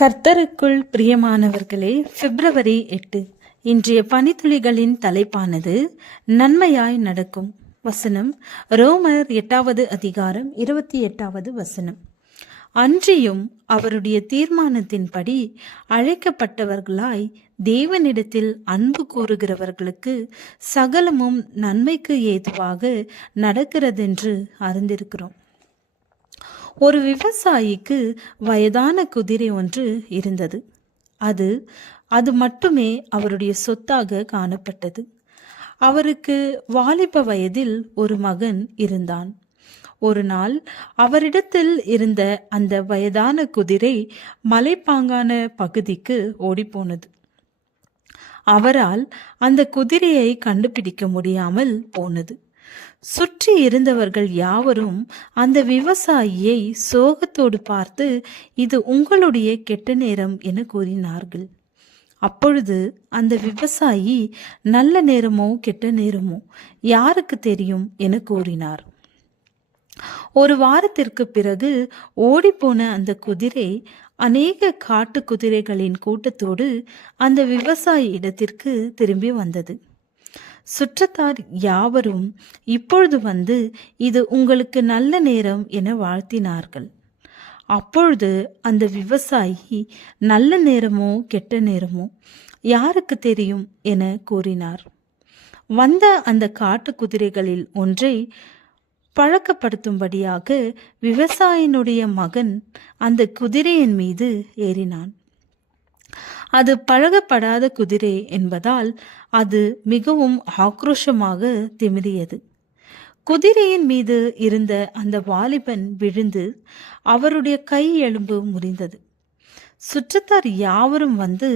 கர்த்தருக்குள் பிரியமானவர்களே, பிப்ரவரி 8 இன்றைய பனித்துளிகளின் தலைப்பானது நன்மையாய் நடக்கும். வசனம் ரோமர் 8வது அதிகாரம் 28வது வசனம். அன்றியும் அவருடைய தீர்மானத்தின்படி அழைக்கப்பட்டவர்களாய் தேவனிடத்தில் அன்பு கூறுகிறவர்களுக்கு சகலமும் நன்மைக்கு ஏதுவாக நடக்கிறதென்று அறிந்திருக்கிறோம். ஒரு விவசாயிக்கு வயதான குதிரை ஒன்று இருந்தது. அது மட்டுமே அவருடைய சொத்தாக காணப்பட்டது. அவருக்கு வாலிப வயதில் ஒரு மகன் இருந்தான். ஒரு நாள் அவரிடத்தில் இருந்த அந்த வயதான குதிரை மலைப்பாங்கான பகுதிக்கு ஓடிப்போனது. அவரால் அந்த குதிரையை கண்டுபிடிக்க முடியாமல் போனது. சுற்றி இருந்தவர்கள் யாவரும் அந்த விவசாயியை சோகத்தோடு பார்த்து, இது உங்களுடைய கெட்ட நேரம் என கூறினார்கள். அப்பொழுது அந்த விவசாயி, நல்ல நேரமோ கெட்ட நேரமோ யாருக்கு தெரியும் என கூறினார். ஒரு வாரத்திற்கு பிறகு ஓடிப்போன அந்த குதிரை அநேக காட்டு குதிரைகளின் கூட்டத்தோடு அந்த விவசாயி இடத்திற்கு திரும்பி வந்தது. சுற்றத்தார் யாவரும் இப்பொழுது வந்து, இது உங்களுக்கு நல்ல நேரம் என வாழ்த்தினார்கள். அப்பொழுது அந்த விவசாயி, நல்ல நேரமோ கெட்ட நேரமோ யாருக்கு தெரியும் என கூறினார். வந்த அந்த காட்டு குதிரைகளில் ஒன்றை பழக்கப்படுத்தும்படியாக விவசாயினுடைய மகன் அந்த குதிரையின் மீது ஏறினான். அது பழகப்படாத குதிரை என்பதால் அது மிகவும் ஆக்ரோஷமாக திமிரியது. குதிரையின் மீது இருந்த அந்த வாலிபன் விழுந்து அவருடைய கை எலும்பு முறிந்தது. சுற்றத்தார் யாவரும் வந்து,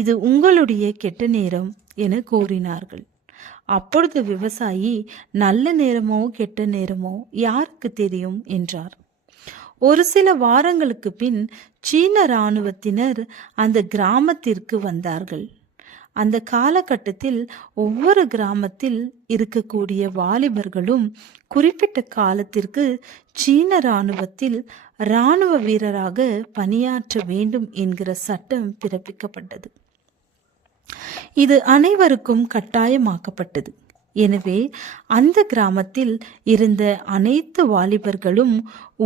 இது உங்களுடைய கெட்ட நேரம் என கூறினார்கள். அப்பொழுது விவசாயி, நல்ல நேரமோ கெட்ட நேரமோ யாருக்கு தெரியும் என்றார். ஒரு சில வாரங்களுக்கு பின் சீன இராணுவத்தினர் அந்த கிராமத்திற்கு வந்தார்கள். அந்த காலகட்டத்தில் ஒவ்வொரு கிராமத்தில் இருக்கக்கூடிய வாலிபர்களும் குறிப்பிட்ட காலத்திற்கு சீன இராணுவத்தில் இராணுவ வீரராக பணியாற்ற வேண்டும் என்கிற சட்டம் பிறப்பிக்கப்பட்டது. இது அனைவருக்கும் கட்டாயமாக்கப்பட்டது. எனவே அந்த கிராமத்தில் இருந்த அனைத்து வாலிபர்களும்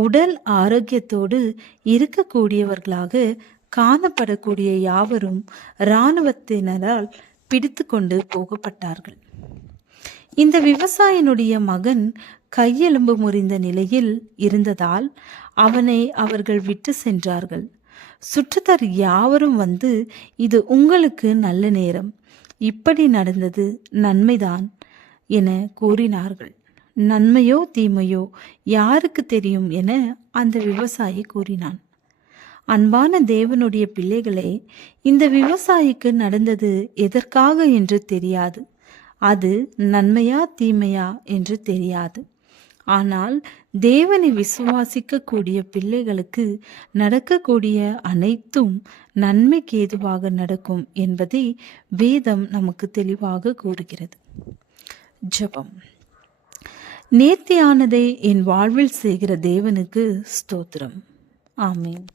உடல் ஆரோக்கியத்தோடு இருக்கக்கூடியவர்களாக காணப்படக்கூடிய யாவரும் இராணுவத்தினரால் பிடித்து கொண்டு போகப்பட்டார்கள். இந்த விவசாயினுடைய மகன் கையெலும்பு முறிந்த நிலையில் இருந்ததால் அவனை அவர்கள் விட்டு சென்றார்கள். சுற்றத்தார் யாவரும் வந்து, இது உங்களுக்கு நல்ல நேரம், இப்படி நடந்தது நன்மைதான் என கூறினார்கள். நன்மையோ தீமையோ யாருக்கு தெரியும் என அந்த விவசாயி கூறினான். அன்பான தேவனுடைய பிள்ளைகளே, இந்த விவசாயிக்கு நடந்தது எதற்காக என்று தெரியாது. அது நன்மையா தீமையா என்று தெரியாது. ஆனால் தேவனை விசுவாசிக்க கூடிய பிள்ளைகளுக்கு நடக்கக்கூடிய அனைத்தும் நன்மைக்கு ஏதுவாக நடக்கும் என்பதை வேதம் நமக்கு தெளிவாக கூறுகிறது. ஜெபம். நேர்த்தியானதை என் வாழ்வில் செய்கிற தேவனுக்கு ஸ்தோத்திரம். ஆமீன்.